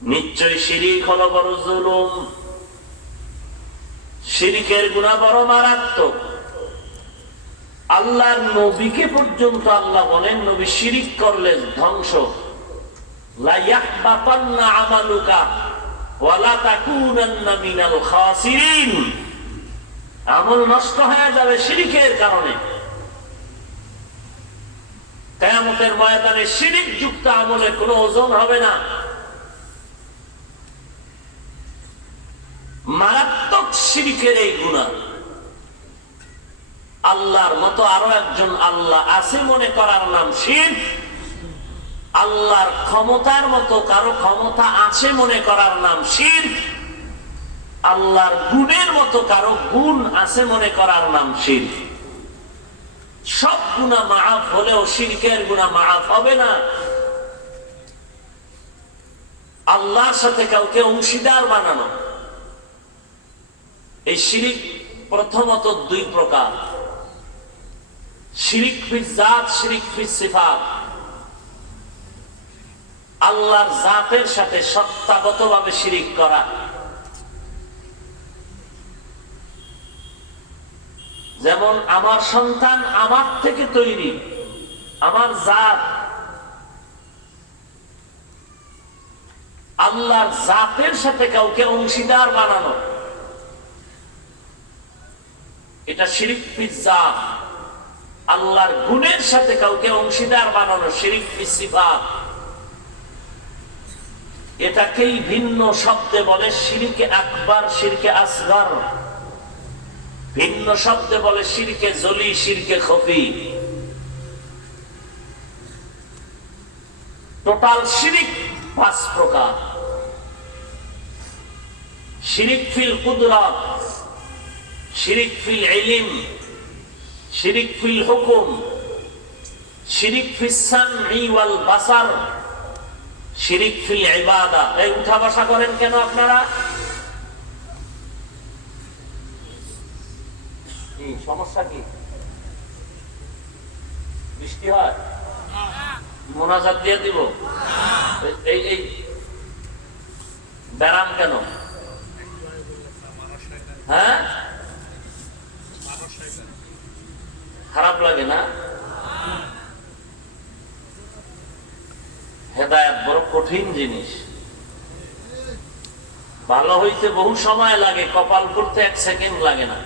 নিশ্চয় শিরিক হলো বড় জুলুম, শিরিকের গুনাহ বড় মারাত্মক। আল্লাহর নবীকে পর্যন্ত আল্লাহ বলেন, নবী শিরিক করলে ধ্বংস, লা ইয়াহবাতান্না আমালুকা ওয়া লা তাকুনান্না মিনাল খাসিরিন, আমল নষ্ট হয়ে যাবে শিরিকের কারণে। কিয়ামতের ময়দানে শিরিক যুক্ত আমলে কোনো ওজন হবে না। মারাত্মক শিরিকের এই গুনাহ। আল্লাহর মতো আরো একজন আল্লাহ আছে মনে করার নাম শিরক। আল্লাহর ক্ষমতার মতো কারো ক্ষমতা আছে মনে করার নাম শিরক। আল্লাহর গুণের মতো কারো গুণ আছে মনে করার নাম শিরক। সব গুনাহ মাফ হলেও শিরকের গুনাহ মাফ হবে না। আল্লাহর সাথে কাউকে অংশীদার বানানো, এই শিরিক প্রথমত দুই প্রকার। শিরিক ফিল জাত, শিরিক ফিল সিফাত। আল্লাহর জাতের সাথে সত্তাগতভাবে শিরিক করা, যেমন আমার সন্তান আমার থেকে তৈরি, আমার জাত। আল্লাহর জাতের সাথে কাউকে অংশীদার বানানো, এটা শিরিক ফিল জাত। আল্লাহর গুণের সাথে কাউকে অংশীদার বানানো শিরিক ফিল সিফাত। এটাকেই ভিন্ন শব্দে বলে শিরকে আকবার, শিরকে আসগর। ভিন্ন শব্দে বলে শিরকে জলি, শিরকে খফি। টোটাল শিরিক 5 প্রকার। শিরিক ফিল কুদরত, শিরিক ফিল ইলম, শিরিক ফিল হুকুম, শিরিক ফিস সামঈ ওয়াল বাসার, শিরিক ফিল ইবাদা। এই উঠা বসা করেন কেন আপনারা? কি সমস্যা? কি বৃষ্টি হয়? মোনাজাত দিয়ে দিব? এই এই ব্যারাম কেন? হ্যাঁ, খারাপ লাগে না? হেদায়েত বড় কঠিন জিনিস। ভালো হইতে বহু সময় লাগে, কপাল করতে 1 সেকেন্ড লাগে না।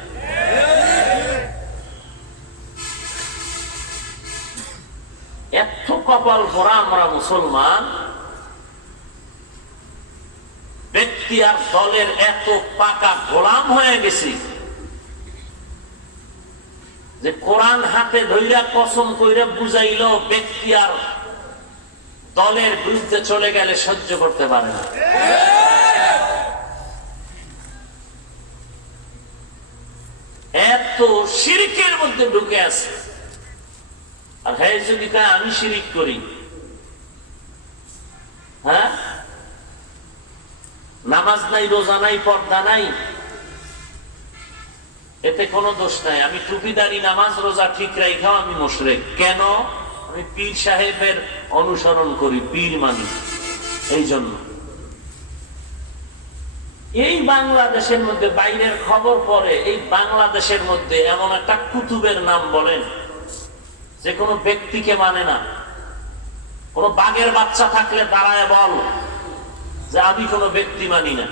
এত কপাল ভরা আমরা মুসলমান, ব্যক্তি আর দলের এত পাকা গোলাম হয়ে গেছি যে কোরআন হাতে ধইরা কসম কইরা বুঝাইল ব্যক্তি আর দলের বিরুদ্ধে চলে গেলে সহ্য করতে পারে না। এত শিরকের মধ্যে ঢুকে আছে। আর হ্যাঁ, যদি আমি শিরিক করি, হ্যাঁ, নামাজ নাই, রোজা নাই, পর্দা নাই, এতে কোনো দোষ নাই। আমি টুপিদারি, নামাজ রোজা ঠিক রাখাও আমি মুশরিক। কেন? আমি পীর সাহেবের অনুসরণ করি, পীর মানি। এই জন্য এই বাংলাদেশের মধ্যে, বাইরের খবর পরে, এই বাংলাদেশের মধ্যে এমন একটা কুতুবের নাম বলেন যে কোনো ব্যক্তিকে মানে না। কোন বাঘের বাচ্চা থাকলে দাঁড়ায় বল যে আমি কোনো ব্যক্তি মানি না।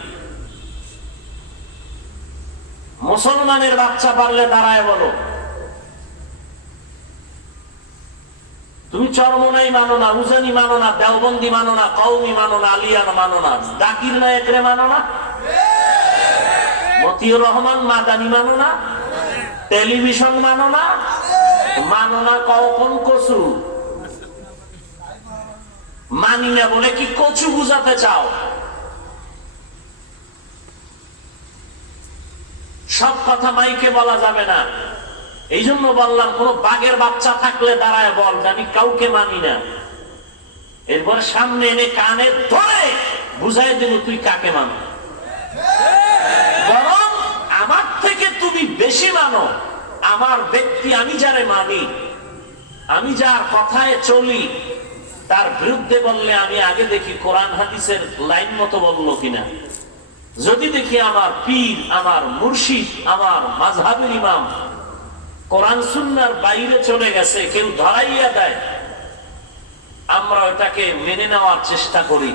মুসলমানের বাচ্চা পারলে দাঁড়ায় বলো তুমি চরমনাই মানো না, উজানি মানো না, দেওবন্দি মানো না, কওমি মানো না, আলিয়ান মানো না, জাকির নায়েকরে মানো না, মতিউর রহমান মাদানি মানো না, টেলিভিশন মানো না, মানো না কোন কচু মানি না বলে কি কচু বুঝাতে চাও? সব কথা মাইকে বলা যাবে না। এই জন্য বললাম, কোন বাঘের বাচ্চা থাকলে দাঁড়ায় বল আমি কাউকে মানি না। এরপর সামনে এনে কানে ধরে বুঝাই দেব তুই কাকে মানো। বরং আমার থেকে তুমি বেশি মানো আমার ব্যক্তি, আমি যারে মানি, আমি যার কথায় চলি, তার বিরুদ্ধে বললে আমি আগে দেখি কোরআন হাদিসের লাইন মতো বললো কিনা। যদি দেখি আমার পীর, আমার মুর্শিদ, আমার মাযহাবের ইমাম কোরআন সুন্নাহর বাইরে চলে গেছে, কেউ ধরাইয়া দেয়, আমরা ওটাকে মেনে নেওয়ার চেষ্টা করি।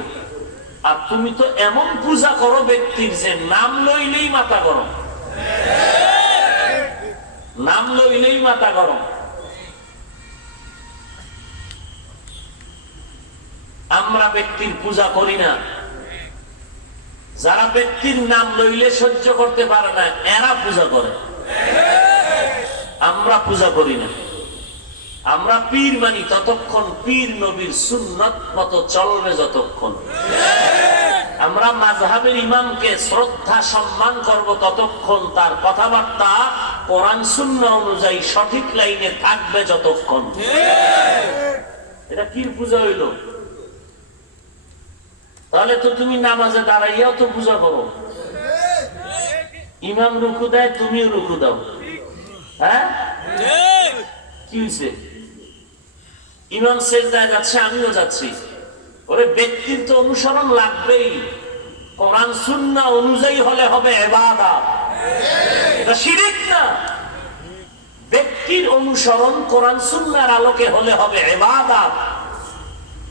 আর তুমি তো এমন পূজা করো ব্যক্তির যে নাম লইলেই মাথা গরম, নাম লইলেই মাথা গরম। আমরা ব্যক্তির পূজা করি না। যারা ব্যক্তির নাম লইলে সহ্য করতে পারে না এরা পূজা করে, আমরা পূজা করি না। আমরা পীর মানি ততক্ষণ পীর নবীর সুন্নত মতো চলবে যতক্ষণ। আমরা মাযহাবের ইমামকে শ্রদ্ধা সম্মান করব ততক্ষণ তার কথাবার্তা কোরআন সুন্নাহ অনুযায়ী সঠিক লাইনে থাকবে যতক্ষণ। এটা কি পূজা হইল? তাহলে তো তুমি নামাজে দাঁড়াইয়াও তো পূজা করো। ইমাম রুকু দেয়, তুমিও রুকু দাও। হ্যাঁ, কি হয়েছে? ইমাম সেজদায় যাচ্ছে, আমিও যাচ্ছি। ওরে ব্যক্তির তো অনুসরণ লাগবেই, কোরআন সুন্নাহ অনুযায়ী হলে হবে ইবাদত, এটা শিরক না। ব্যক্তির অনুসরণ কোরআন সুন্নাহর আলোকে হলে হবে ইবাদত,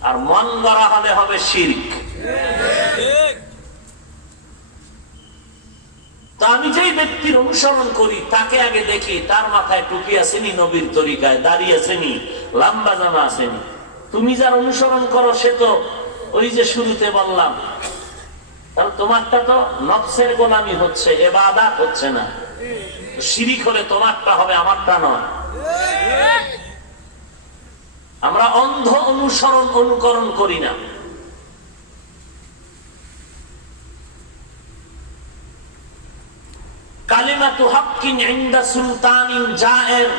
আর মন গড়া হলে হবে শিরক। তো আমি যেই ব্যক্তির অনুসরণ করি তাকে আগে দেখি তার মাথায় টুপি আসেনি, নবীর তরিকায় দাড়ি আসেনি, লম্বা জামা আসেনি। তুমি যার অনুসরণ করো সে তো ওই যে শুরুতে বললাম, তাহলে তোমারটা তো নফসের গোলামি হচ্ছে, ইবাদত হচ্ছে না। শিরিক হলে তোমারটা হবে, আমারটা নয়। আমরা অন্ধ অনুসরণ অনুকরণ করি না। কালিমাতু হাক্কিন ইনদা সুলতানিন জায়ের,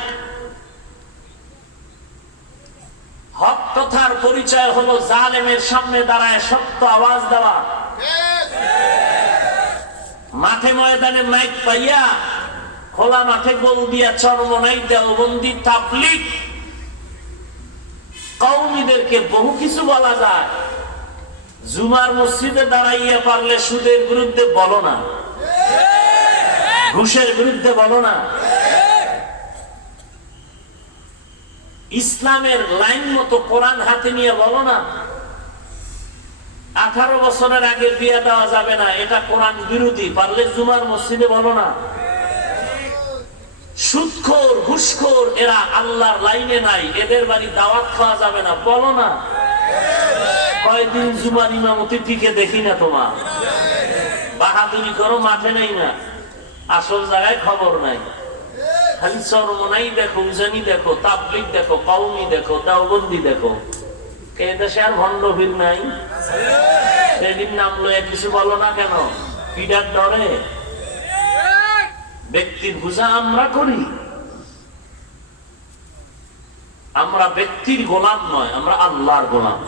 হক কথার পরিচয় হলো জালেমের সামনে দাঁড়ায় সত্য আওয়াজ দেওয়া। মাঠে ময়দানে মাইক পাইয়া খোলা মাঠে গোল দিয়া চরমনাই দেওবন্দি তাবলীগ কওমীদেরকে বহু কিছু বলা যায়। জুমার মসজিদে দাঁড়াইয়া পারলে সুদের বিরুদ্ধে বলো না, ঘুষের বিরুদ্ধে বলো না, ইসলামের লাইন মতো কোরআন হাতে নিয়ে বলো না। 18 বছরের আগে বিয়ে দেওয়া যাবে না, এটা কোরআন বিরোধী, পারলে জুমার মসজিদে বলো না। সুদখোর, ঘুষখোর এরা আল্লাহর লাইনে নাই, এদের বাড়ি দাওয়াত খাওয়া যাবে না, বলো না। কয়দিন জুমার ইমামতি টিকে দেখি না তোমার, বাহাদুরি করো, মাঠে নেই না, আসল জায়গায় খবর নাই। খালি চরমনাই দেখো, উজানি দেখো, তাবলীগ দেখো, কওমি দেখো, দেওবন্দি দেখো। এই দেশে আর ভণ্ড ভিড় নাই? সেদিন নাম লয়ে কিছু বলো না কেন? পিডার ডরে? ব্যক্তির পূজা আমরা করি। আমরা ব্যক্তির গোলাম নয়, আমরা আল্লাহর গোলাম।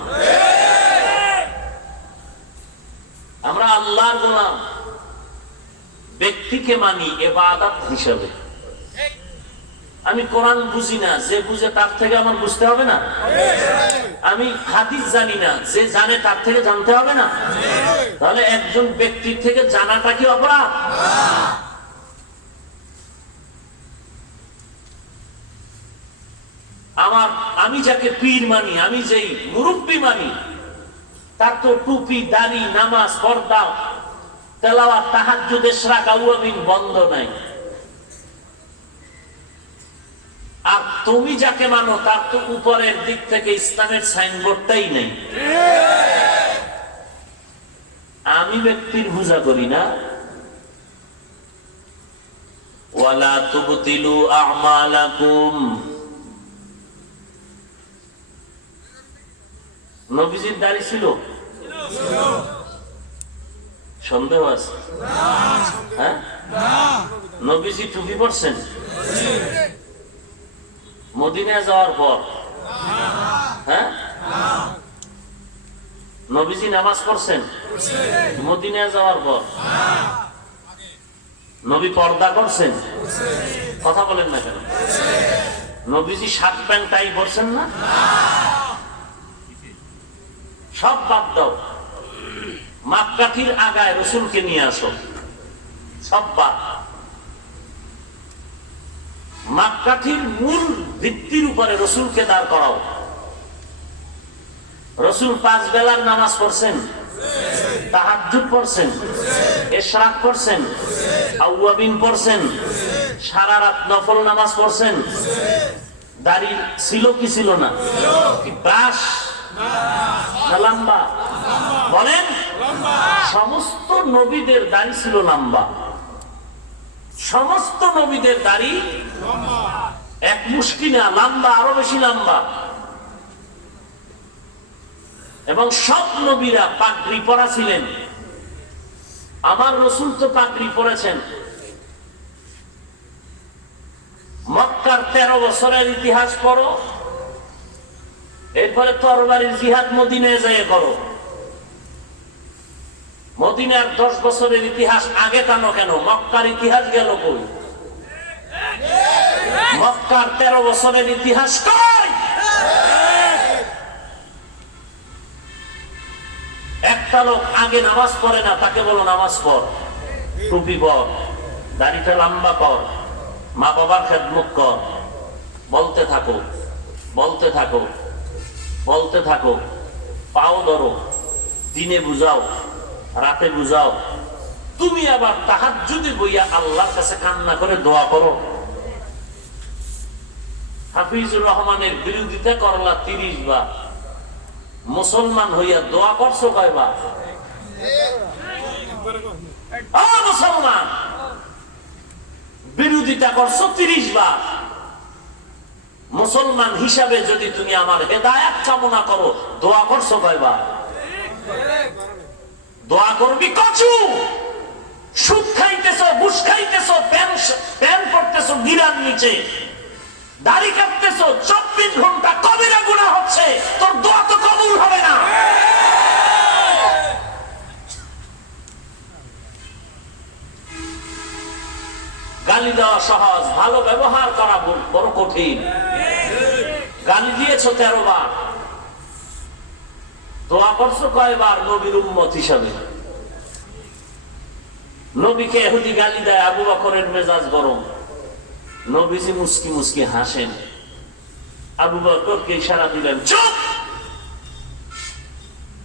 আমরা আল্লাহর গোলাম, ব্যক্তিকে মানি ইবাদত হিসাবে। আমি কোরআন বুঝি না, যে বুঝে তার থেকে আমার বুঝতে হবে না? আমি হাদিস জানি না, যে জানে তার থেকে জানতে হবে না? তাহলে একজন ব্যক্তির থেকে জানাটা কি অপরাধ? আমি যাকে পীর মানি, আমি যেই মুরব্বী মানি, তার তো টুপি, দাড়ি, নামাজ, পর্দা, তেলাওয়াত, তাহাজ্জুদ, ইশরাক, আওয়ামিন বন্ধ নাই। আর তুমি যাকে মানো তার তো উপরের দিক থেকে ইসলামের সাইনবোর্ডটাই নেই। আমি ব্যক্তির পূজা করি না। ওয়ালা তুবতিলু আমালাকুম। নবীজির দাড়ি ছিল? সন্দেহ আছে? হ্যাঁ, নবীজি টুপি পরছেন মদিনায় যাওয়ার পর? হ্যাঁ, নবীজি নামাজ পড়ছেন মদিনায় যাওয়ার পর? নবী পর্দা করছেন? কথা বলেন না কেন? নবীজি শার্ট প্যান্ট টাই পরছেন না? সব বাদ দাও, মাপকাঠির আগায় রসুলকে নিয়ে আসো, সব বাদ। মাপকাঠির মূল ভিত্তির উপরে রসুলকে দাঁড় করাও। রসুল 5 বেলার নামাজ পড়ছেন, তাহাজ্জুদ পড়ছেন, ইশরাক পড়ছেন, আউয়াবিন পড়ছেন, সারা রাত নফল নামাজ পড়ছেন। দাড়ি ছিল কি ছিল না? কি ব্রাশ না লম্বা? বলেন। সমস্ত নবীদের দাড়ি ছিল লম্বা, সমস্ত নবীদের দাড়ি এক মুষ্টি না, লম্বা, আরো বেশি লম্বা। এবং সব নবীরা পাগড়ি পরা ছিলেন। আমার রসুল তো পাগড়ি পরেছেন। মক্কার 13 বছরের ইতিহাস পড়ো, এরপরে তরবারির জিহাদ মদিনায় যেয়ে করো। মদিনার 10 বছরের ইতিহাস আগে টানো কেন? মক্কার ইতিহাস গেল কই? মক্কার 13 বছরের ইতিহাস কই? একটা লোক আগে নামাজ পড়ে না, তাকে বলো নামাজ পড়, টুপি পর, দাড়িটা লম্বা কর, মা বাবার খেদমত কর। বলতে থাকো, বলতে থাকো, বলতে থাকো। পাও ধরো, দিনে বুঝাও, রাতে বুঝাও। তুমি আবার তাহাজ্জুদে বইয়া আল্লাহর কাছে কান্না করে দোয়া করো। হাফিজুর রহমানের বিরোধিতা করলা 30 বার, মুসলমান হইয়া দোয়া করছো কয়বার? মুসলমান বিরোধিতা করছো 30 বার। মুসলমান হিসাবে যদি তুমি আমার হেদায়েত কামনা করো, দোয়া করছো কয়বার? দোয়া করবি কচু। সুদ খাইতেছো, ঘুষ খাইতেছো, প্যান পড়তেছো গিরার নিচে, দাড়ি কাটতেছো 24 ঘন্টা, কবিরা গুনাহ হচ্ছে, তোর দোয়া তো কবুল হবে না। গালি দেওয়া সহজ, ভালো ব্যবহার করা বড় কঠিন। গালি দিয়েছো 13 বার, দোয়া করছো কয়বার? নবীর উম্মত হিসাবে। নবীকে ইহুদি গালি দেয়, আবু বকরের মেজাজ গরম, নবীজি মুস্কি মুস্কি হাসেন। আবু বকরকে ইশারা দিলেন চুপ।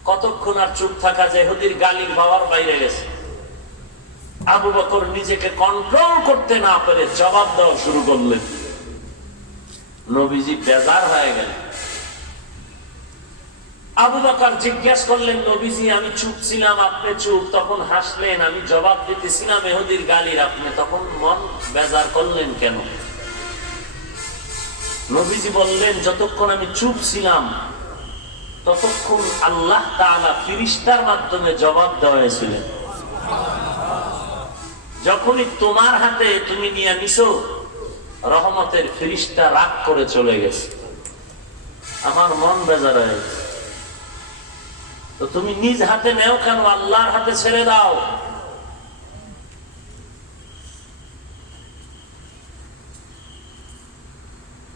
কতক্ষণ আর চুপ থাকা যায়? ইহুদির গালির পাওয়ার বাইরে গেছে। আবু বকর নিজেকে কন্ট্রোল করতে না পেরে জবাব দেওয়া শুরু করলেন। নবীজি বেজার হয়ে গেলেন। আবু বকর জিজ্ঞেস করলেন, নবীজি আমি চুপ ছিলাম, আপনি চুপ, তখন হাসলেন, আমি জবাব দিতেছিলাম ইহুদির গালির, আপনি তখন মন বেজার করলেন কেন? নবীজি বললেন, যতক্ষণ আমি চুপ ছিলাম ততক্ষণ আল্লাহ তাআলা ফেরেশতার মাধ্যমে জবাব দেওয়াইছিলেন। যখনই তোমার হাতে তুমি নিয়ে নিছো, রহমতের ফেরেশতা রাগ করে চলে গেছে, আমার মন বেজার হয়ে গেছে। তো তুমি নিজ হাতে নেও কেন? আল্লাহর হাতে ছেড়ে দাও।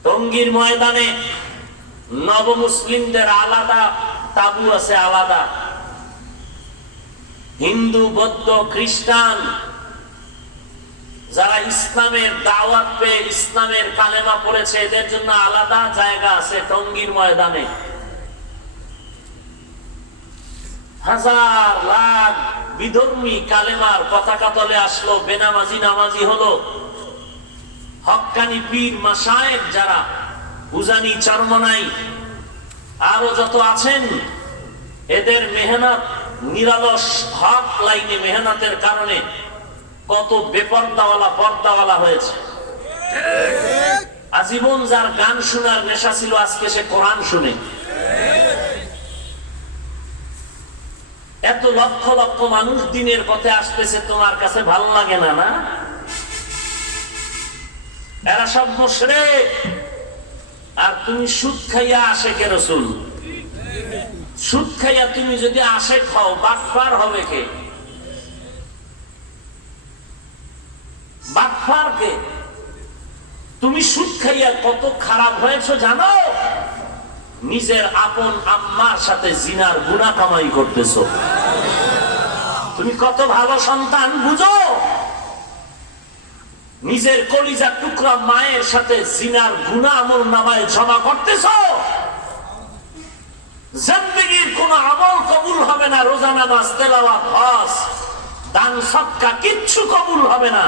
টঙ্গীর ময়দানে নবমুসলিমদের আলাদা তাবু আছে, আলাদা। হিন্দু, বৌদ্ধ, খ্রিস্টান যারা ইসলামের দাওয়াত পেয়ে ইসলামের কালেমা পড়েছে, এদের জন্য আলাদা জায়গা আছে টঙ্গীর ময়দানে। হাজার লাখ বিধর্মী কালেমার পতাকা তলে আসলো, বেনামাজি নামাজি হলো। হক্কানি পীর মাশায়েখ যারা, উজানি, চরমনাই, আরো যত আছেন, এদের মেহনত, নিরলস হক লাইনে মেহনতের কারণে কত বেপর্দাওয়ালা পর্দাওয়ালা হয়েছে। আজীবন যার গান শোনার নেশা ছিল, আজকে সে কোরআন শুনে। এত লক্ষ লক্ষ মানুষ দিনের পথে আসতেছে, তোমার কাছে ভালো লাগে না? না, এরা সব মুশরিক। আর তুমি সুদ খাইয়া আশেকে রাসূল, সুদ খাইয়া তুমি যদি আশেক হও, বাটফার হবে কে? বাটফার কে? তুমি সুদ খাইয়া কত খারাপ হয়েছো জানো? নিজের আপন আম্মার সাথে জিনার গুনাহ কামাই করতেছো। তুমি কত ভালো সন্তান বুঝো? নিজের কলিজার টুকরা মায়ের সাথে জিনার গুনাহ আমল নামায় জমা করতেছো। জিন্দেগীর কোন আমল কবুল হবে না, রোজা নামাজ তেলাওয়াত হজ দান সদকা কিচ্ছু কবুল হবে না।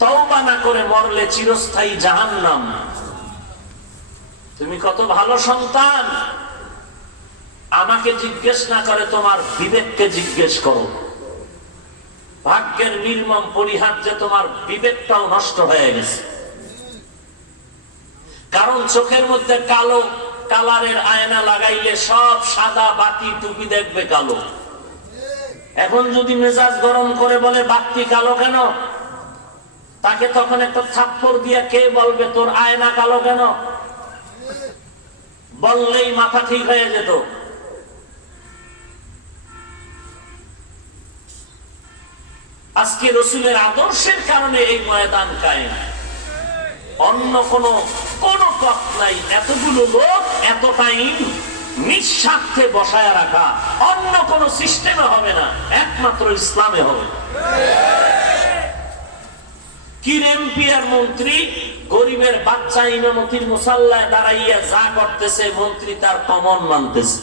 তওবা না করে মরলে চিরস্থায়ী জাহান্নাম। তুমি কত ভালো সন্তান, আমাকে জিজ্ঞেস না করে তোমার বিবেককে জিজ্ঞেস করো। ভাগ্যের নির্মম পরিহার যে তোমার বিবেকটাও নষ্ট হয়ে গেছে। কারণ চোখের মধ্যে কালো কালারের আয়না লাগাইলে সব সাদা, বাতি টুপি দেখবে কালো। এখন যদি মেজাজ গরম করে বলে বাতি কালো কেন, তাকে তখন একটা থাপ্পড় দিয়া কে বলবে তোর আয়না কালো কেন? বললেই মাথা ঠিক হয়ে যেত। আজকে রসুলের আদর্শের কারণে এই ময়দান কায়েম। অন্য কোন পথ নাই। এতগুলো লোক এত টাইম নিঃস্বার্থে বসায় রাখা অন্য কোন সিস্টেমে হবে না, একমাত্র ইসলামে হবে। এমপি আর মন্ত্রী গরিবের বাচ্চা ইমামতির মুসাল্লায় দাঁড়াইয়া যা করতেছে, মন্ত্রী তার কমান মানতেছে।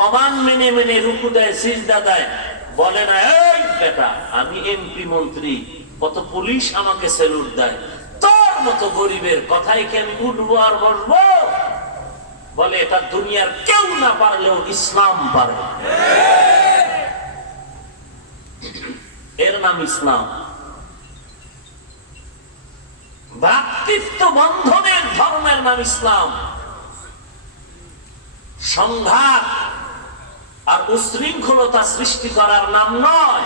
কমান মেনে মেনে রুকু দেয়, সিজদা দেয়, বলে না এই বেটা আমি এমপি মন্ত্রী, কত পুলিশ আমাকে স্যালুট দেয়, তোর মতো গরিবের কথাই কি আমি উঠবো আর বসবো? বলে এটা দুনিয়ার কেউ না পারলেও ইসলাম পারবে। এর নাম ইসলাম। ভ্রাতৃত্ব বন্ধনের ধর্মের নাম ইসলাম। সংঘাত আর উশৃঙ্খলতা সৃষ্টি করার নাম নয়।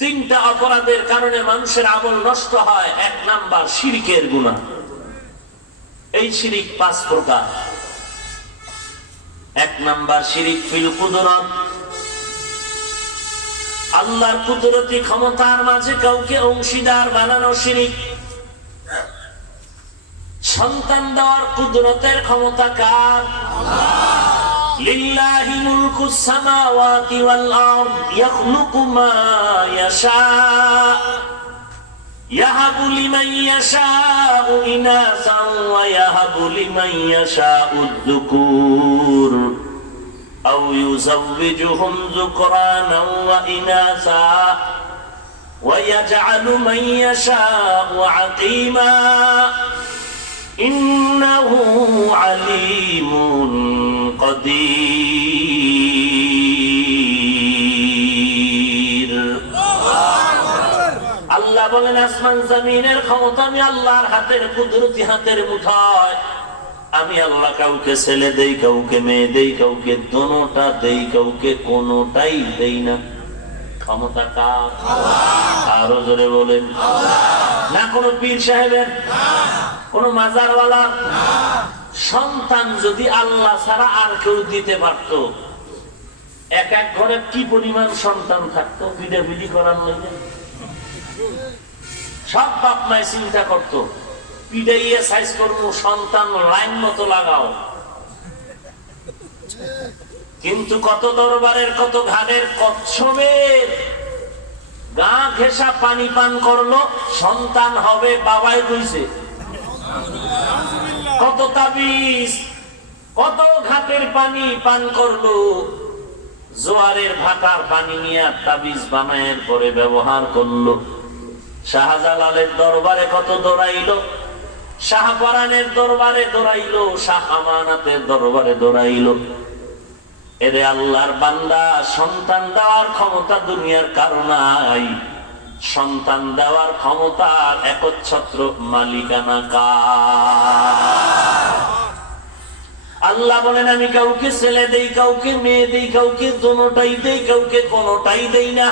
তিনটা অপরাধের কারণে মানুষের আমল নষ্ট হয়। এক নাম্বার শিরকের গুনাহ। এই শিরিক 5 প্রকার। এক নাম্বার শিরিক ফিল কুদরত, আল্লাহর কুদরতি ক্ষমতার মাঝে কাউকে অংশীদার বানানো শিরিক। সন্তান দেওয়ার কুদরতের ক্ষমতা কার? লিল্লাহি মুলকুস সামাওয়াতি ওয়াল আরদ ইয়াখলুকু মা ইয়াশা ইয়াহাবু লিমান ইয়াশাউ ইনাসা ওয়া ইয়াহাবু লিমান ইয়াশাউ আয-যুকুর আও ইউযাওবিজুহুম যুকরানা ওয়া ইনাসা ওয়া ইয়াজআলু মান ইয়াশাউ আকিমা ইন্নাহু আলিমুন কাদির। আল্লাহ বলেন আসমান জমিনের ক্ষমতা আমি আল্লাহর হাতের, কুদরতি হাতের মুঠায়। আমি আল্লাহ কাউকে ছেলে দেই, কাউকে মেয়ে দেই, কাউকে দোনোটা দেই, কাউকে কোনোটাই দেই না। ক্ষমতা কার? আরো জোরে বলেন। না কোন পীর সাহেবের, কোন মাজারওয়ালা। সন্তান যদি আল্লাহ ছাড়া আর কেউ দিতে পারত, এক এক ঘরে কি পরিমাণ সন্তান থাকতো, পিডাপিডি করার লাগে। সব বাপ মায় চিন্তা করতো পিডাইয়া সাইজ করবো, সন্তান লাইন মতো লাগাও। কিন্তু কত দরবারের, কত ঘাটের কচ্ছপের গা ঘেঁষা পানি পান করলো, সন্তান হবে বাবাই কইছে। কত তাবিজ, কত ঘাটের পানি পান করলো, জোয়ারের ভাটার পানি নিয়ে তাবিজ বানায়ের পরে ব্যবহার করলো। শাহজালালের দরবারে কত দৌড়াইলো, শাহপরানের দরবারে দৌড়াইলো, শাহ আমানাতের দরবারে দৌড়াইলো। এরে আল্লাহর বান্দা, সন্তান দেওয়ার ক্ষমতা দুনিয়ার কারো নাই। সন্তান দেওয়ার ক্ষমতার একচ্ছত্র মালিকানা কার? আল্লাহ বলেন আমি কাউকে ছেলে দেই, কাউকে মেয়ে দেই, কাউকে দোনোটাই দেই, কাউকে কোনোটাই দেই না।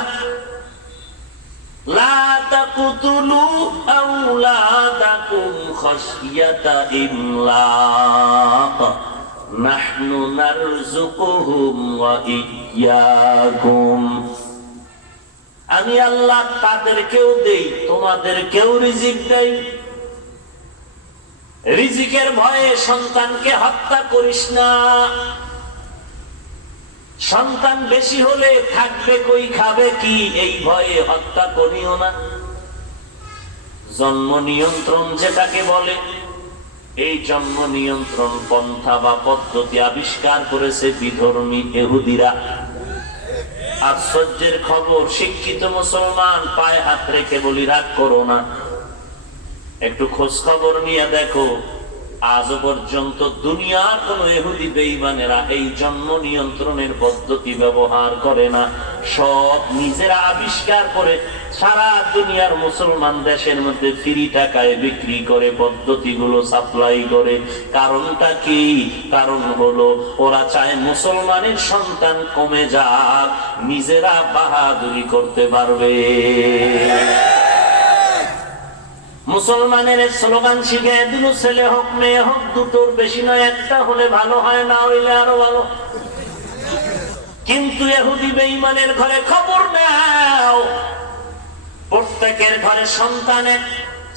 লা তাকতুলু আওলাদাকুম খাশিয়াতা ইমলাক নাহনু নারযুকুহুম ওয়া ইয়্যাকুম। আমি আল্লাহ তাদেরকেও দেই, তোমাদেরকেও রিজিক দেই। রিজিকের ভয়ে সন্তানকে হত্যা করিস না। সন্তান বেশি হলে থাকবে কই, খাবে কি, এই ভয়ে হত্যা করিও না। জন্ম নিয়ন্ত্রণ যেটাকে বলে, এই জন্ম নিয়ন্ত্রণ পন্থা বা পদ্ধতি আবিষ্কার করেছে বিধর্মী ইহুদিরা। আশ্চর্যের খবর, শিক্ষিত মুসলমান পায়ে হাত রেখে বলি রাগ করো না, একটু খোঁজ খবর নিয়ে দেখো, আজও পর্যন্ত দুনিয়ার কোন ইহুদি বেঈমানেরা এই জন্ম নিয়ন্ত্রণের পদ্ধতি ব্যবহার করে না। সব নিজেরা আবিষ্কার করে সারা দুনিয়ার মুসলমান দেশের মধ্যে ফ্রি টাকায় বিক্রি করে, পদ্ধতিগুলো সাপ্লাই করে। কারণটা কি? কারণ হলো ওরা চায় মুসলমানের সন্তান কমে যাক, নিজেরা বাহাদুরি করতে পারবে। মুসলমানের স্লোগান শিখে দিল, ছেলে হোক মেয়ে হোক দুটোর বেশি নয়, একটা হলে ভালো হয়, না হইলে আরো ভালো। কিন্তু ইহুদি বেঈমানের ঘরে খবর নাও, প্রত্যেকের ঘরে সন্তানের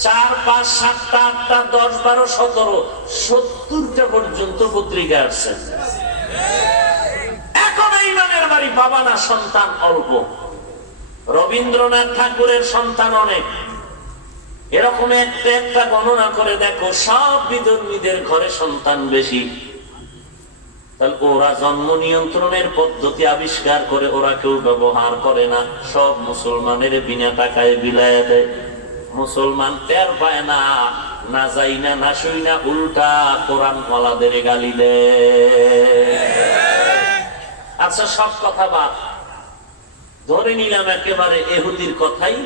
4, 5, 7, 8, 10, 12, 17, 70টা পর্যন্ত পত্রিকা আসছে। এখন ইমানের বাড়ি বাবা না, সন্তান অল্প। রবীন্দ্রনাথ ঠাকুরের সন্তান অনেক। এরকম একটা গণনা করে দেখো, সব বিধর্মীদের ঘরে সন্তান বেশি। তাহলে ওরা জন্ম নিয়ন্ত্রণের পদ্ধতি আবিষ্কার করে, ওরা কেউ ব্যবহার করে না, সব মুসলমানের বিনা টাকায় বিলায় দেয়। মুসলমান টের পায় না, না যাই না, না শুই না, উল্টা কোরআন ওয়ালাদের গালি দেয়। আচ্ছা, সব কথা বাদ, ধরে নিলাম একেবারে ইহুদির কথাই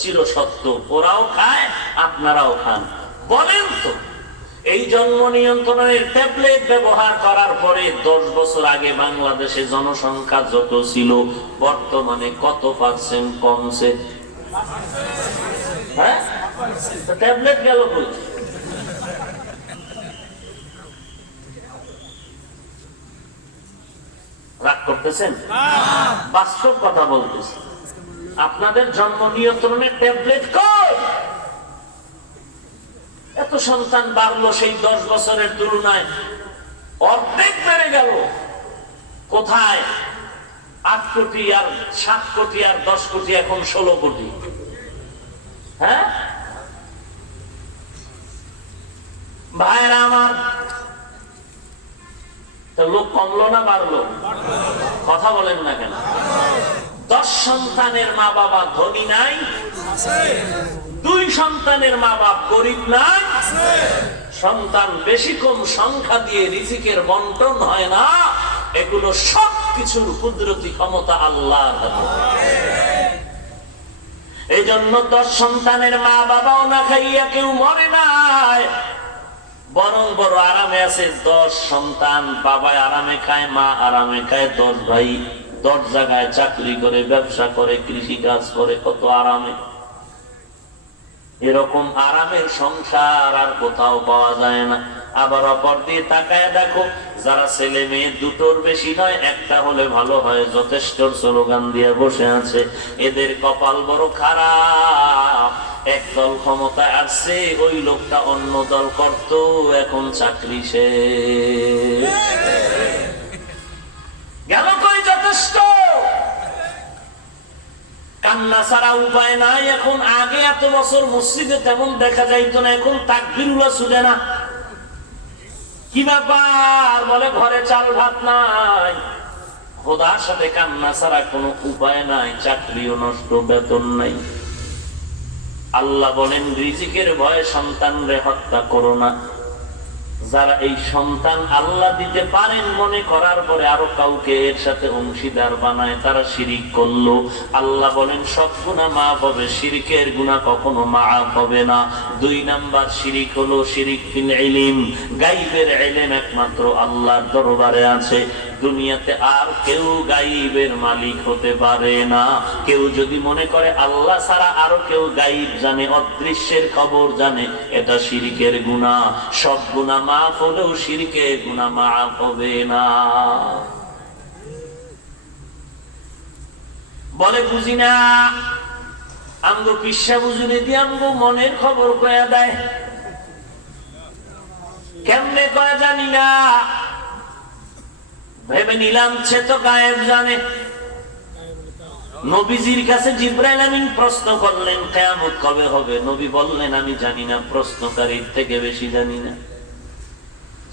চির সত্য, ওরাও খায় আপনারাও খান। বলেন তো, এই জন্ম নিয়ন্ত্রণের ট্যাবলেট ব্যবহার করার পরে 10 বছর আগে বাংলাদেশে জনসংখ্যা যত ছিল, বর্তমানে কত পার্সেন্ট কমছে? হ্যাঁ, ট্যাবলেট গেল কই? রাগ করতেছেন? বাস্তব কথা বলতেছি। আপনাদের জন্ম নিয়ন্ত্রণের ট্যাবলেট কই? এত সন্তান বাড়লো, সেই 10 বছরের তুলনায় অর্ধেক বেড়ে গেল। কোথায়? 8 কোটি আর 7 কোটি আর 10 কোটি, এখন 16 কোটি। হ্যাঁ ভাইরা আমার, তো লোক কমলো না বাড়লো? কথা বলেন না কেন? 10 সন্তানের মা বাবা ধনী নাই, 2 সন্তানের মা বাপ গরিব নাই। সন্তান বেশি কম সংখ্যা দিয়ে রিজিকের বন্টন হয় না, এগুলো সব কিছুর কুদরতি ক্ষমতা আল্লাহর হাতে। এই জন্য 10 সন্তানের মা বাবাও না খাইয়া কেউ মরে নাই, বরং বড় আরামে আছে। 10 সন্তান, বাবা আরামে খায়, মা আরামে খায়। 10 ভাই 10 জায়গায় চাকরি করে, ব্যবসা করে, কৃষি কাজ করে, কত আরামে। এরকম আরামের সংসার আর কোথাও পাওয়া যায় না। আবার অপর দিয়ে তাকায় দেখো, যারা ছেলে মেয়ে দুটোর বেশি নয়, একটা হলে ভালো হয়, যথেষ্ট স্লোগান দিয়ে বসে আছে, এদের কপাল বড় খারাপ। একদল ক্ষমতায় আসছে, ওই লোকটা অন্য দল করত, এখন চাকরি শেষ। গেল কই যথেষ্ট? কান্না ছাড়া উপায় নাই এখন। আগে এত বছর মসজিদে তেমন দেখা যাইতো না, এখন তাকবীরুল্লাহ শুনে না। কি ব্যাপার? বলে ঘরে চাল ভাত নাই। খোদার সাথে কান্না ছাড়া কোনো উপায় নাই, চাকরিও নষ্ট, বেতন নাই। আল্লাহ বলেন, রিজিকের ভয়ে সন্তানরে হত্যা করো না। যারা এই সন্তান আল্লাহ দিতে পারেন মনে করার পরে আরো কাউকে এর সাথে অংশীদার বানায়, তারা শিরিক করলো। আল্লাহ বলেন, সব গুনাহ মাফ হবে, শিরকের গুনাহ কখনো মাফ হবে না। 2 নাম্বার শিরিক হলো শিরিক ফিল ইলম। গায়বের ইলম একমাত্র আল্লাহর দরবারে আছে, দুনিয়াতে আর কেউ গায়বের মালিক হতে পারে না। কেউ যদি মনে করে আল্লাহ ছাড়া আরো কেউ গায়ব জানে, অদৃশ্যের খবর জানে, এটা শিরকের গুনাহ। সব গুনাহ মাফ হলেও শিরকের গুনাহ মাফ হবে না। বলে বুঝি না, আমগো পিসা বুঝুনি দিয়ে আমগো মনের খবর কয়া দেয়। কেমনে কয় জানি না, ভেবে নিলাম সে তো গায়েব জানে। নবীজির কাছে জিবরাইল আমিন প্রশ্ন করলেন কিয়ামত কবে হবে? নবী বললেন আমি জানি না, প্রশ্নকারীর থেকে বেশি জানি না।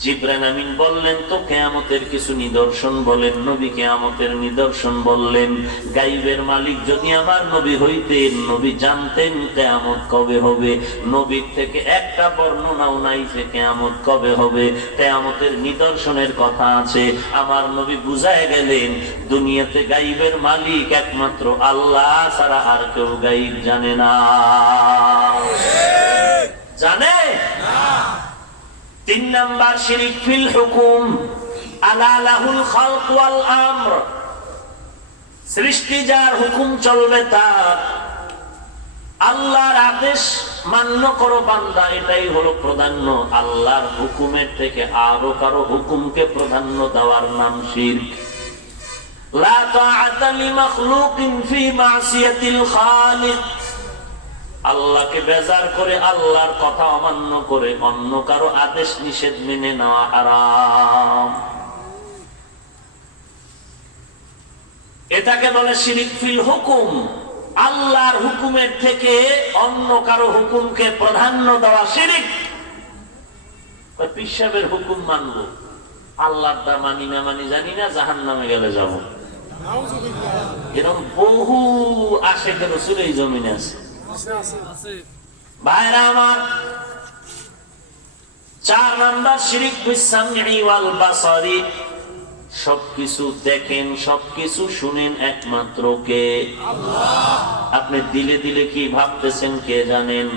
জিবরাইল আমিন বললেন তো কিয়ামতের কিছু নিদর্শন বলেন। নবী কিয়ামতের নিদর্শন বললেন। গায়বের মালিক যদি আমার নবী হইতেন, নবী জানতেন কিয়ামত কবে হবে। নবীর থেকে একটা বর্ণনাও নাই যে কিয়ামত কবে হবে। কিয়ামতের নিদর্শনের কথা আছে। আমার নবী বুঝায় গেলেন দুনিয়াতে গায়বের মালিক একমাত্র আল্লাহ ছাড়া আর কেউ গায়ব জানে না। জানে না। 3 নাম্বার শিরক ফিল হুকুম। আলা লাহুল খালক ওয়াল আমর। সৃষ্টি যার, হুকুম চলবে তার। আল্লাহর আদেশ মান্য করো বান্দা, এটাই হলো প্রাধান্য। আল্লাহর হুকুমের থেকে আরো কারো হুকুমকে প্রাধান্য দেওয়ার নাম শিরক। লা তাআতা লিমাখলুকিন ফি মাসিয়াতিল খালিক। আল্লাহকে বেজার করে, আল্লাহর কথা অমান্য করে অন্য কারো আদেশ নিষেধ মেনে নেওয়া হারাম। এটাকে বলে শিরক ফিল হুকুম। আল্লাহর হুকুমের থেকে অন্য কারো হুকুমকে প্রাধান্য দেওয়া শিরক। পীর সাহেবের হুকুম মানবো, আল্লাহটা মানি না মানি জানি না, জাহান্নামে গেলে যাব। এরকম বহু আশিকের রাসূল এই জমিনে আছে। ভাইরা আমার, 4 নাম্বার শিরক বিসামঈ ওয়াল বাসারি। সবকিছু দেখেন, সবকিছু শুনেন একমাত্র কে? আল্লাহ। আপনি দিলে দিলে কি ভাবতেছেন কে জানেন?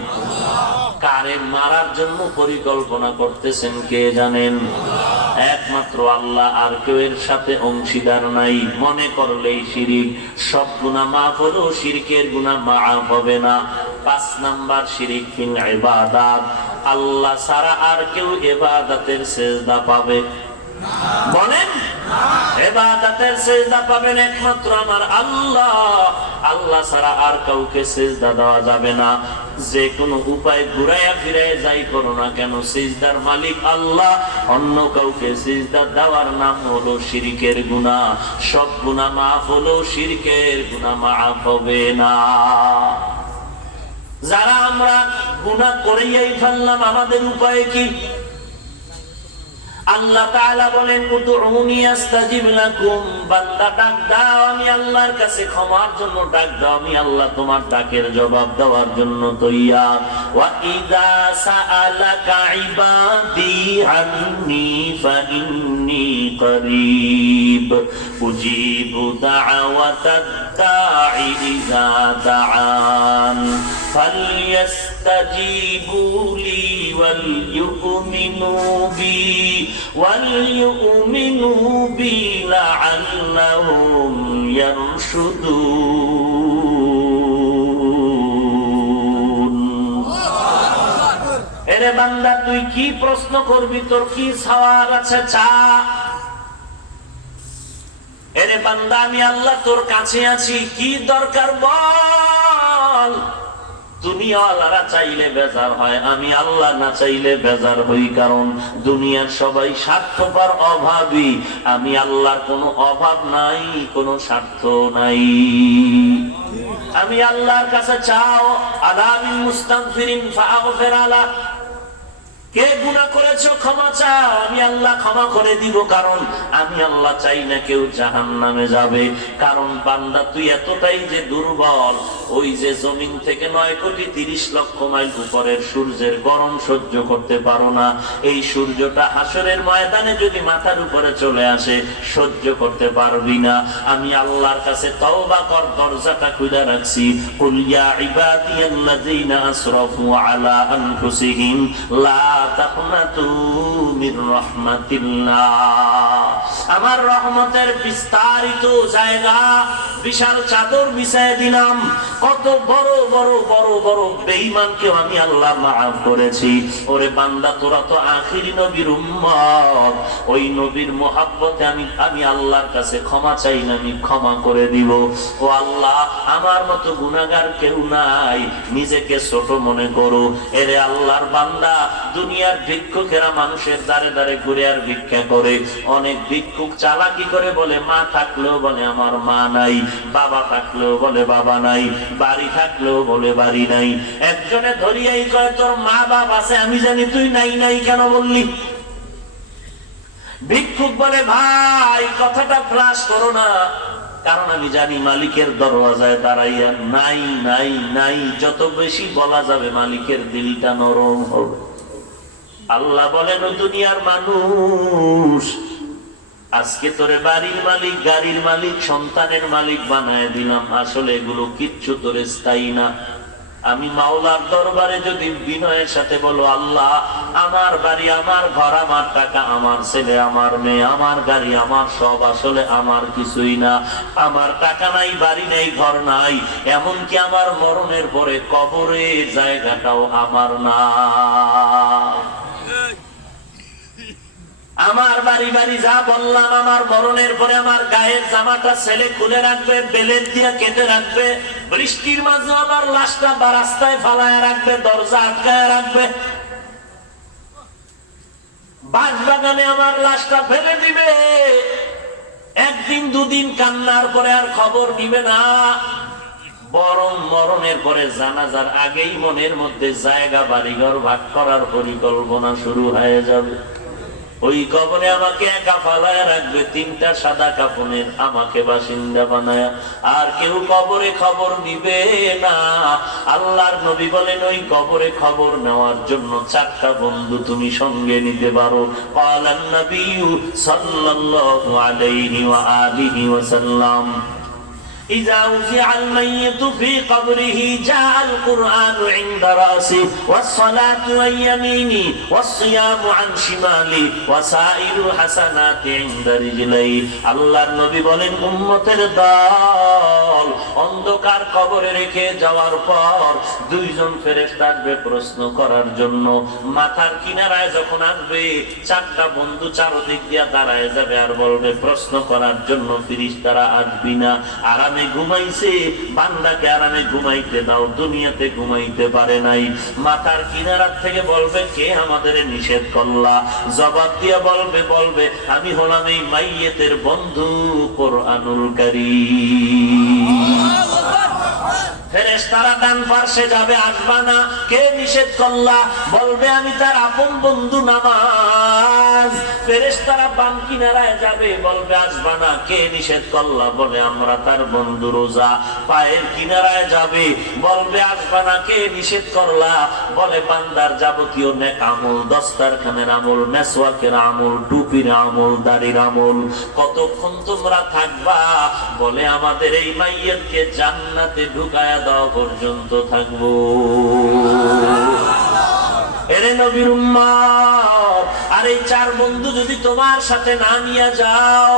কারে মারার জন্য পরিকল্পনা করতেছেন কে জানেন? একমাত্র আল্লাহ, আর কেউ এর সাথে অংশীদার নাই। মনে করলেই শিরক। সব গুনাহ মাফ হলেও শিরকের গুনাহ মাফ হবে না। 5 নাম্বার শিরক ফিল ইবাদাত। আল্লাহ ছাড়া আর কেউ ইবাদতের সিজদা পাবে? বলেন, ইবাদতের সিজদা পাবেন একমাত্র আমার আল্লাহ। আল্লাহ ছাড়া আর কাউকে সিজদা দেওয়া যাবে না। যে কোনো উপায় ঘুরাইয়া ফিরাইয়া যাই করো না কেন, সিজদার মালিক আল্লাহ। অন্য কাউকে সিজদা দেওয়ার নাম হলো শিরকের গুনাহ। সব গুনাহ মাফ হলো, শিরকের গুনাহ মাফ হবে না। যারা আমরা গুনাহ করেই ফেললাম, আমাদের উপায় কি? আল্লাহ তাআলা বলেন উদউনি আস্তাজিব লাকুম। বান্দা ডাক দাও, আমি আল্লাহর কাছে ক্ষমার জন্য ডাক দাও, আমি আল্লাহ তোমার ডাকের জবাব দেওয়ার জন্য তৈয়ার। ওয়া ইযা সাআলাকা ইবাদি আন্নী ফাইন্নী করিব উজিবু দাওয়াতাদ দাঈ ইযা দাআন ফালইস্তাজিবু লি ওয়াল ইউমিনু বি লাআল্লাহুম ইয়ারশুদুন। এরে বান্দা, তুই কি প্রশ্ন করবি? তোর কি সওয়াল আছে? চা। এরে বান্দা, আমি আল্লাহ তোর কাছে আছি, কি দরকার বল। দুনিয়াওয়ালারা চাইলে বেজার হয়, আমি আল্লাহ না চাইলে বেজার হই। কারণ দুনিয়ার সবাই স্বার্থপর, অভাবী। আমি আল্লাহর কোনো অভাব নাই, কোনো স্বার্থ নাই। আমি আল্লাহর কাছে চাও, আদামিল মুস্তাগফিরিন ফাগফির আলা। কে গুনাহ করেছো ক্ষমা চাও, আমি আল্লাহ ক্ষমা করে দিব। কারণ আমি আল্লাহ চাই না কেউ জাহান্নামে যাবে। কারণ বান্দা, তুই এতটাই যে দুর্বল, ওই যে জমিন থেকে 9,30,00,000 মাইল উপরের সূর্যের গরম সহ্য করতে পারো না। এই সূর্যটা হাসরের ময়দানে যদি মাথার উপরে চলে আসে, সহ্য করতে পারবি না। আমি আল্লাহর কাছে তওবা কর, দরজাটা খুলে রাখছি। কুল ইয়া ইবাদিয়াল্লাযীনা আসরাফু আলা আনফুসিহিম লা তাকনাতু মির রাহমাতিল্লাহ, আমার রহমতের বিস্তারিত জায়গা, বিশাল চাদর বিছায় দিলাম। কত বড় বড় বড় বড় বেঈমানকে আমি আল্লাহ মাফ করেছি। ওরে বান্দা, তোরা তো আখিরি নবীর উম্মত, ওই নবীর মোহাব্বতে আমি আল্লাহর কাছে ক্ষমা চাই না, আমি ক্ষমা করে দিব। ও আল্লাহ, আমার মতো গুনাহগার কেউ নাই, নিজেকে ছোট মনে করো। এরে আল্লাহর বান্দা, দুনিয়ার ভিক্ষুকেরা মানুষের দ্বারে দ্বারে ঘুরে আর ভিক্ষা করে। অনেক ভিক্ষুক চালাকি করে বলে মা থাকলেও বলে আমার মা নাই, বাবা থাকলেও বলে বাবা নাই, বাড়ি থাকলেও বলে বাড়ি নাই। একজনে ধরিয়াই কয় তোর মা বাবা আছে, আমি জানি তুই নাই নাই কেন বললি? ভিক্ষুক বলে ভাই কথাটা ফ্লাশ করো না, কারণ আমি জানি মালিকের দরওয়াজায় দাঁড়াইয়া নাই নাই নাই যত বেশি বলা যাবে মালিকের দিলটা নরম হবে। আল্লাহ বলেন ও দুনিয়ার মানুষ, আজকে তোরে বাড়ির মালিক, গাড়ির মালিক, সন্তানের মালিক বানায় দিলাম, আসলে এগুলো কিচ্ছু তোরে স্থায়ী না। আমি মাওলার দরবারে যদি বিনয়ের সাথে বলো আল্লাহ, আমার বাড়ি, আমার ঘর, আমার টাকা, আমার ছেলে, আমার মেয়ে, আমার গাড়ি, আমার সব আসলে আমার কিছুই না। আমার টাকা নাই, বাড়ি নাই, ঘর নাই, এমনকি আমার মরণের পরে কবরের জায়গাটাও আমার না। আমার বাড়ি বাড়ি যা বললাম, আমার মরণের পরে আমার গায়ের জামাটা ছেলে খুলে রাখবে, বেলেট দিয়ে কেটে রাখবে, বৃষ্টির মাঝে আমার লাশটা বা রাস্তায় ফালায় রাখবে, দরজা আটকায় রাখবে, বাঁশবাগানে আমার লাশটা ফেলে দিবে। একদিন দুদিন কান্নার পরে আর খবর নিবে না, বরং মরণের পরে জানাজার আগেই মনের মধ্যে জায়গা বাড়িঘর ভাগ করার পরিকল্পনা শুরু হয়ে যাবে। ওই কবরে আমাকে একা ফালায় রাখবে, তিনটা সাদা কাফনের আমাকে বাসিন্দা বানায়, আর কেউ কবরে খবর নিবে না। আল্লাহর নবী বলেন ওই কবরে খবর নেওয়ার জন্য চারটা বন্ধু তুমি সঙ্গে নিতে পারো। ক্বালান নবিয়্যু সাল্লাল্লাহু আলাইহি ওয়া আলিহি ওয়াসাল্লাম, إذا وزع الميت في قبره جاء القرآن عند رأسه والصلاة عن يمينه والصيام عن شماله وسائر الحسنات عند رجليه। আল্লাহর নবী বলেন উম্মতের দল অন্ধকার কবরে রেখে যাওয়ার পর দুইজন ফেরেশতা আসবে প্রশ্ন করার জন্য। মাথার কিনারায় যখন আসবে, চারটা বন্ধু চারদিক দিয়ে দাঁড়ায় যাবে আর বলবে প্রশ্ন করার জন্য ফেরেশতারা আসবি না, আরামে ঘুমাইছে, বান্দাকে আরামে ঘুমাইতে দাও, দুনিয়াতে ঘুমাইতে পারে নাই। মাথার কিনারার থেকে বলবে কে আমাদের নিষেধ করলা? জবাব দিয়ে বলবে আমি হলাম এই মাইয়েতের বন্ধু কোরআনুল কারীম। ফেরেশতারা ডান পাশে যাবে, আসবা না, কে নিষেধ করলা? বলবে আমি তার আপন বন্ধু নামাজ। ফেরেশতারা বাম কিনারায় যাবে, বলবে আসবা না, কে নিষেধ করলা? বলে আমরা তার বন্ধু রোজা। পায়ের কিনারায় যাবে, বলবে আসবা না, কে নিষেধ করলা? বলে বান্দার যাবতীয় নেক আমল, দস্তারখানের আমল, মেসওয়াকের আমল, টুপির আমল, দাড়ির আমল। কতক্ষণ তোমরা থাকবা? বলে আমাদের এই মাইয়াতকে জান্নাতে ঢুকায়া দাও পর্যন্ত থাকবো। এরে নবীর উম্মত, আর এই চার বন্ধু যদি তোমার সাথে না নিয়ে যাও,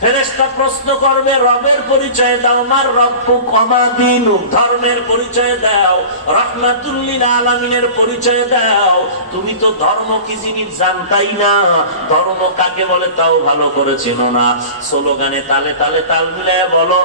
ফেরেশতা প্রশ্ন করবে রবের পরিচয় দাও, আমার রব্বু কমা দিনু, ধর্মের পরিচয় দাও, রাহমাতুল লিল আলামিনের পরিচয় দাও। তুমি তো ধর্ম কি জিনিস জানতাই না, ধর্ম কাকে বলে তাও ভালো করে চেনো না। স্লোগানে তালে তালে তাল মিলায় বলো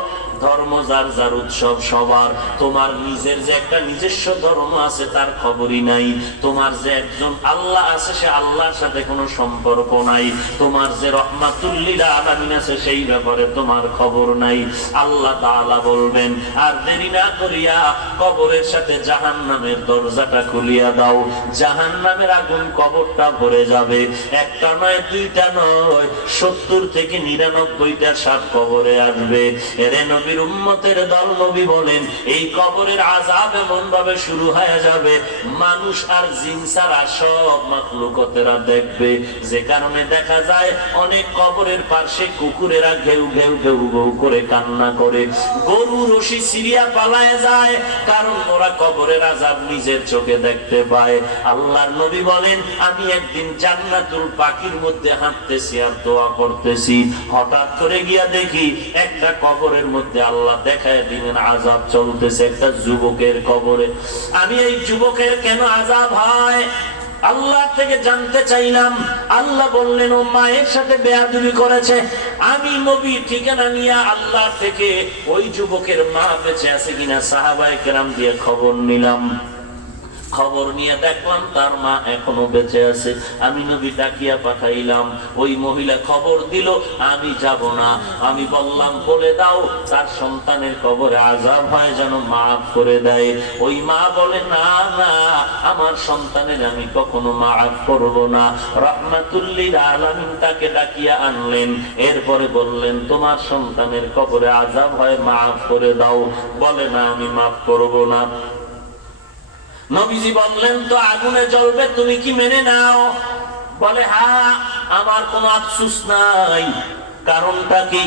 ধর্ম যার যার উৎসব সবার। তোমার নিজের যে একটা নিজস্ব ধর্ম আছে তার খবরই নাই। তোমার যে একজন আল্লাহ আছে সে আল্লাহর সাথে কোনো সম্পর্ক নাই। তোমার যে রহমাতুল লিল আলামিন আছে সেই ব্যাপারে তোমার খবর নাই। আল্লাহ তাআলা বলবেন আর দেরি না করিয়া কবরের সাথে জাহান্নামের দরজাটা খুলিয়া দাও। জাহান্নামের আগুন কবরটা ভরে যাবে। একটা নয়, দুইটা নয়, 70 থেকে 99টা সাপ কবরে আসবে। এরে নবী নবীর উম্মতের দল, নবী বলেন এই কবরের আযাব এমন ভাবে শুরু হয়ে যাবে, মানুষ আর জিন ছাড়া সব মাখলুকতেরা দেখবে। যে কারণে দেখা যায় অনেক কবরের পাশে কুকুরেরা ঘেউ ঘেউ ঘেউ ঘেউ করে কান্না করে, গরু রশি সিরিয়া পালায় যায়, কারণ ওরা কবরের আযাব নিজের চোখে দেখতে পায়। আল্লাহর নবী বলেন আমি একদিন জান্নাতুল পাখির মধ্যে হাঁটতেছি আর দোয়া করতেছি, হঠাৎ করে গিয়া দেখি একটা কবরের মধ্যে আল্লাহ দেখায় দিলেন আযাব চলতেছে একটা যুবকের কবরে। আমি এই যুবকের কেন আযাব হয় আল্লাহ থেকে জানতে চাইলাম। আল্লাহ বললেন ও মায়ের সাথে বেয়াদবি করেছে। আমি নবী ঠিকানা নিয়ে আল্লাহ থেকে ওই যুবকের মা বেঁচে আছে কিনা সাহাবায়ে কেরাম দিয়ে খবর নিলাম। খবর নিয়ে দেখলাম তার মা এখনো বেঁচে আছে। আমি নবী ডাকিয়া পাঠাইলাম, ওই মহিলা খবর দিল আমি যাব না। আমি বললাম বলে দাও তার সন্তানের কবরে আযাব হয় যেন মাফ করে দেয়। ওই মা বলে না না, আমার সন্তানের আমি কখনো মাফ করব না। রাহমাতুল লিল আলামিন তাকে ডাকিয়া আনলেন, এরপরে বললেন তোমার সন্তানের কবরে আযাব হয় মাফ করে দাও। বলে না আমি মাফ করব না। নবীজি বললেন তো আগুনে জ্বলবে, তুমি কি মেনে নাও? বলে হ্যাঁ, আমার কোনো আফসোস নাই। কারণটা কি?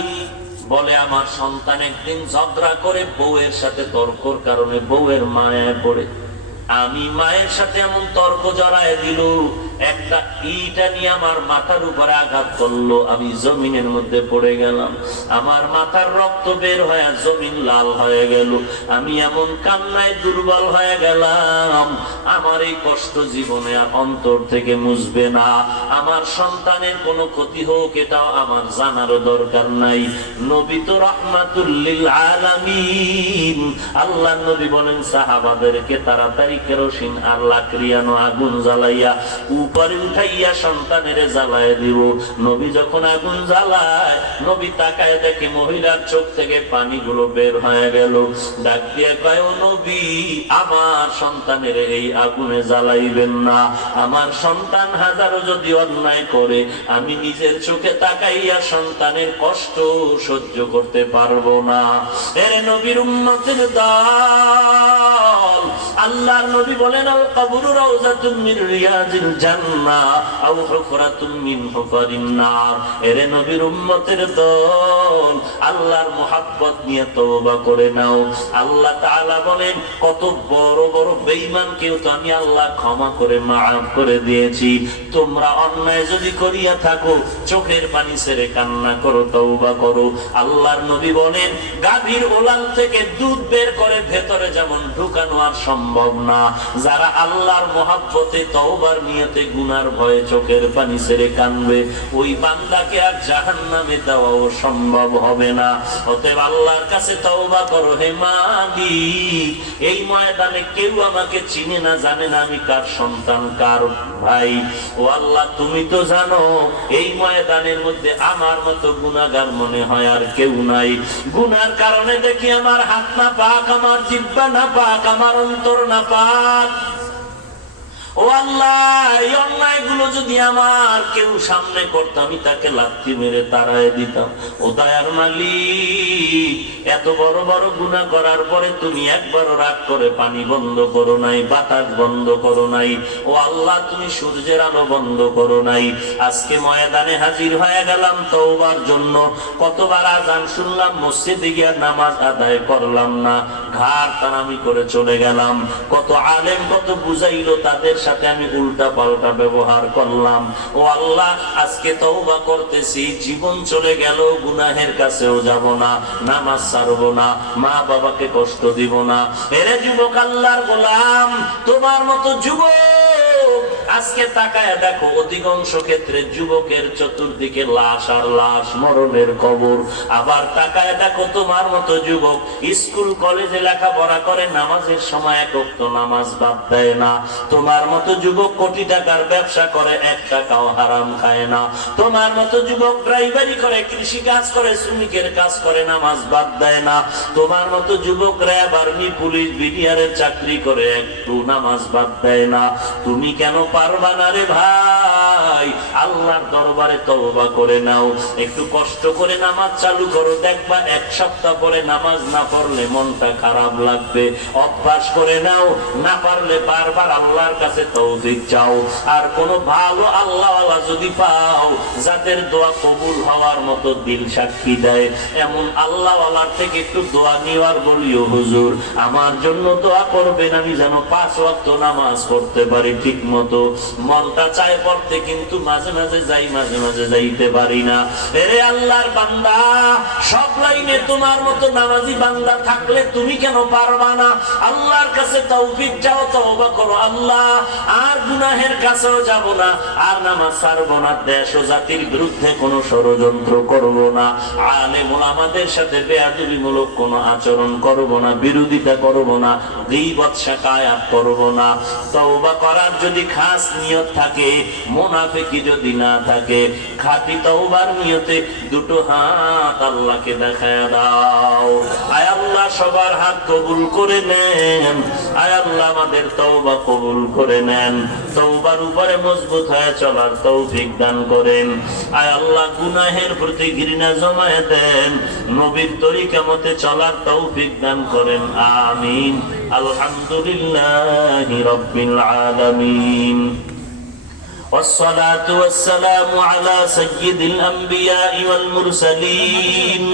বলে আমার সন্তান একদিন ঝগড়া করে বউয়ের সাথে তর্কর কারণে বউয়ের মায়ায় পড়ে, আমি মায়ের সাথে এমন তর্ক জড়ায় দিল, একটা ইটা নিয়ে আমার মাথার উপরে আঘাত করলো, আমি জমিনের মধ্যে পড়ে গেলাম, আমার মাথার রক্ত বের হয়ে জমিন লাল হয়ে গেল, আমি এমন কান্নায় দুর্বল হয়ে গেলাম, আমার এই কষ্ট জীবনে আর অন্তর থেকে মুছবে না। আমার সন্তানের কোনো ক্ষতি হোক এটাও আমার জানারও দরকার নাই। নবী তো রাহমাতুল লিল আলামিন। আল্লাহর নবী বলেন সাহাবাদেরকে তাড়াতাড়ি কেরোসিন আর লাকড়িয়ানো আগুন জ্বালাইয়া উপরে উঠাইয়া সন্তানের জ্বালায় দিব। নবী যখন আগুন জ্বালায়, নবী তাকায় দেখে মহিলার চোখ থেকে পানিগুলো বের হয়ে গেল। ডাক দিয়ে কয় ও নবী, আমার সন্তানের এই আগুনে জ্বালাইবেন না। আমার সন্তান হাজারো যদি অন্যায় করে, আমি নিজের চোখে তাকাইয়া সন্তানের কষ্ট সহ্য করতে পারবো না। এর নবীর উম্মতের দল, আল্লাহর নবী বলেন আল কবরু রাউযাতুম মিন রিয়াজিল জান্নাহ আও হুফরাতুম মিন হুফারিন নার। এর নবীর উম্মতের দল, আল্লাহর মুহাব্বত নিয়ে তওবা করে নাও। আল্লাহ তাআলা বলেন কত বড় বড় বেঈমানকেও তো আমি আল্লাহ ক্ষমা করে মাফ করে দিয়েছি। তোমরা অন্যায় যদি করিয়া থাকো, চোখের পানি ছেড়ে কান্না করো, তওবা করো। আল্লাহর নবী বলেন গাভীর ওলান থেকে দুধ বের করে ভেতরে যেমন ঢুকানো আর সম্ভব না, যারা আল্লাহর মুহাব্বতে তওবার নিয়তে গুনার ভয়ে চোখের পানি ছেড়ে কানবে, ওই বান্দাকে আর জাহান্নামে দেওয়াও সম্ভব হবে না। অতএব আল্লাহর কাছে তওবা করো। হে মালিক, এই ময়দানে কেউ আমাকে চিনে না, জানে না আমি কার সন্তান কার ভাই। ও আল্লাহ, তুমি তো জানো এই ময়দানের মধ্যে আমার মতো গুনাহগার মনে হয় আর কেউ নাই। গুনার কারণে দেখি আমার হাত না পাক, আমার জিহ্বা না পাক, আমার অন্তর না পাক। ও আল্লাহ, এই অন্যায়গুলো যদি আমার কেউ সামনে করতো, আমি তাকে লাথি মেরে তাড়ায় দিতাম। ও দয়ার মালিক, এত বড় বড় গুনাহ করার পরে তুমি একবারও রাগ করে পানি বন্ধ করো নাই, বাতাস বন্ধ করো নাই। ও আল্লাহ, তুমি সূর্যের আলো বন্ধ করো নাই। আজকে ময়দানে হাজির হয়ে গেলাম তওবার জন্য। কতবার আযান শুনলাম, মসজিদে গিয়ে নামাজ আদায় করলাম না, ঘাড় তানামি করে চলে গেলাম। কত আলেম কত বুঝাইলো, তাদের সাথে আমি উল্টা পাল্টা ব্যবহার করলাম। ও আল্লাহ, আজকে তওবা করতেছি, জীবন চলে গেল, গুনাহের কাছেও যাব না, নামাজ ছাড়বো না, মা বাবাকে কষ্ট দিব না। এরে যুবক আল্লাহর গোলাম, তোমার মতো যুবক আজকে তাকায় দেখো, অধিকাংশ ক্ষেত্রে যুবকের চতুর্দিকে লাশ আর লাশ, মরণের কবর। আবার তাকায় দেখো তোমার মতো যুবক স্কুল কলেজে লেখাপড়া করে, নামাজের সময় এক ওয়াক্ত নামাজ বাদ দেয় না। তোমার মতো যুবক কোটি টাকার ব্যবসা করে, এক টাকাও হারাম খায় না। তোমার মতো যুবক ড্রাইভারি করে, কৃষি কাজ করে, শ্রমিকের কাজ করে, নামাজ বাদ দেয় না। তোমার মতো যুবক র্যাব, আর্মি, পুলিশ, বিডিআরের চাকরি করে, একটু নামাজ বাদ দেয় না। তুমি কেন পারবা না রে ভাই, আল্লাহর দরবারে তওবা করে নাও, একটু কষ্ট করে নামাজ চালু করো, দেখবা এক সপ্তাহ পরে নামাজ না পড়লে মনটা খারাপ লাগবে। অভ্যাস করে নাও, না পারলে বারবার আল্লাহর কাছে তৌফিক চাও। আর কোন ভালো আল্লাহওয়ালা যদি পাও, যাদের দোয়া কবুল হওয়ার মতো দিল সাক্ষী দেয়, এমন আল্লাহওয়ালার থেকে একটু দোয়া নিওয়ার বলিও, হুজুর আমার জন্য দোয়া করবেন, আমি যেন 5 ওয়াক্ত নামাজ পড়তে পারি ঠিক মতো। মনটা চায় পড়তে, কিন্তু মাঝে মাঝে যাই, মাঝে মাঝে যাইতে পারি না। এরে আল্লাহর বান্দা, সব লাইনে তোমার মতো নামাজি বান্দা থাকলে তুমি কেন পারবা না? আল্লাহর কাছে তৌফিক চাও, তওবা করো, আল্লাহ আর গুনাহের কাছেও যাব না, আর নামাজ ছাড়বো না, দেশ ও জাতির বিরুদ্ধে কোনো ষড়যন্ত্র করব না, আলেম ওলামাদের সাথে বেয়াদবিমূলক কোনো আচরণ করব না, বিরোধিতা করব না, গীবত শাকায়াত করব না। তওবা করার যদি খাস নিয়ত থাকে, মুনাফিকি যদি না থাকে, খাঁটি তওবার নিয়তে দুটো হাত আল্লাহকে দেখায় দাও। আয় আল্লাহ সবার হাত কবুল করে নেন, আয় আল্লাহ আমাদের তওবা কবুল করে নেন, তওবার উপরে মজবুত হয়ে চলার তৌফিক দান করেন। আয় আল্লাহ গুনাহের প্রতি ঘৃণা জমায়ে দেন, নবীর তরিকা মতে চলার তৌফিক দান করেন। আমিন। আলহামদুলিল্লাহি রাব্বিল আলামিন। والصلاة والسلام على سيد الأنبياء والمرسلين